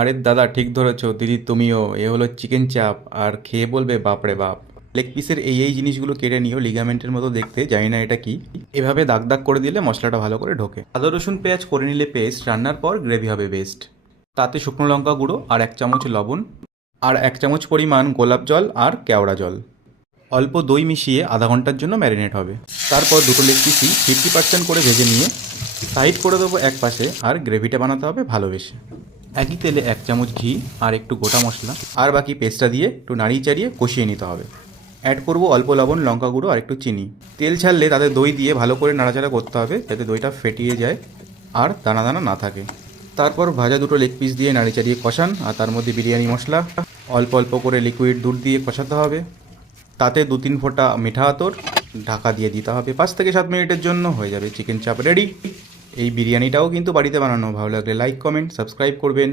আরে দাদা ঠিক ধরেছো, দিদি তুমিও। এ হলো চিকেন চাপ, আর খেয়ে বলবে বাপরে বাপ। লেগ পিসের এই জিনিসগুলো কেটে নিও, লিগামেন্টের মতো দেখতে, জানি না এটা কি। এভাবে দাগ দাগ করে দিলে মশলাটা ভালো করে ঢোকে। আদা রসুন পেঁয়াজ করে নিলে পেস্ট, রান্নার পর গ্রেভি হবে বেস্ট। তাতে শুকনো লঙ্কা গুঁড়ো আর 1 চামচ লবণ, আর 1 চামচ পরিমাণ গোলাপ জল আর কেওড়া জল, অল্প দই মিশিয়ে আধা ঘন্টার জন্য ম্যারিনেট হবে। তারপর দুটো লেগ পিসই 50% করে ভেজে নিয়ে সাইড করে দেবো এক পাশে, আর গ্রেভিটা বানাতে হবে ভালোবেসে। একই তেলে 1 চামচ ঘি আর একটু গোটা মশলা আর বাকি পেস্টটা দিয়ে একটু নাড়িয়ে চাড়িয়ে কষিয়ে নিতে হবে। অ্যাড করব অল্প লবণ, লঙ্কা গুঁড়ো আর একটু চিনি। তেল ছাড়লে তাতে দই দিয়ে ভালো করে নাড়াচাড়া করতে হবে, যাতে দইটা ফেটিয়ে যায় আর দানা দানা না থাকে। তারপর ভাজা দুটো লেগ পিস দিয়ে নাড়িয়ে চাড়িয়ে কষান, আর তার মধ্যে বিরিয়ানি মশলা, অল্প অল্প করে লিকুইড দুধ দিয়ে কষাতে হবে। তাতে 2-3 ফোঁটা মিঠা আতর, ঢাকা দিয়ে দিতে হবে। 5 থেকে 7 মিনিটের জন্য হয়ে যাবে চিকেন চাপ রেডি। এই বিরিয়ানিটাও কিন্তু বাড়িতে বানানো। ভালো লাগলে লাইক কমেন্ট সাবস্ক্রাইব করবেন।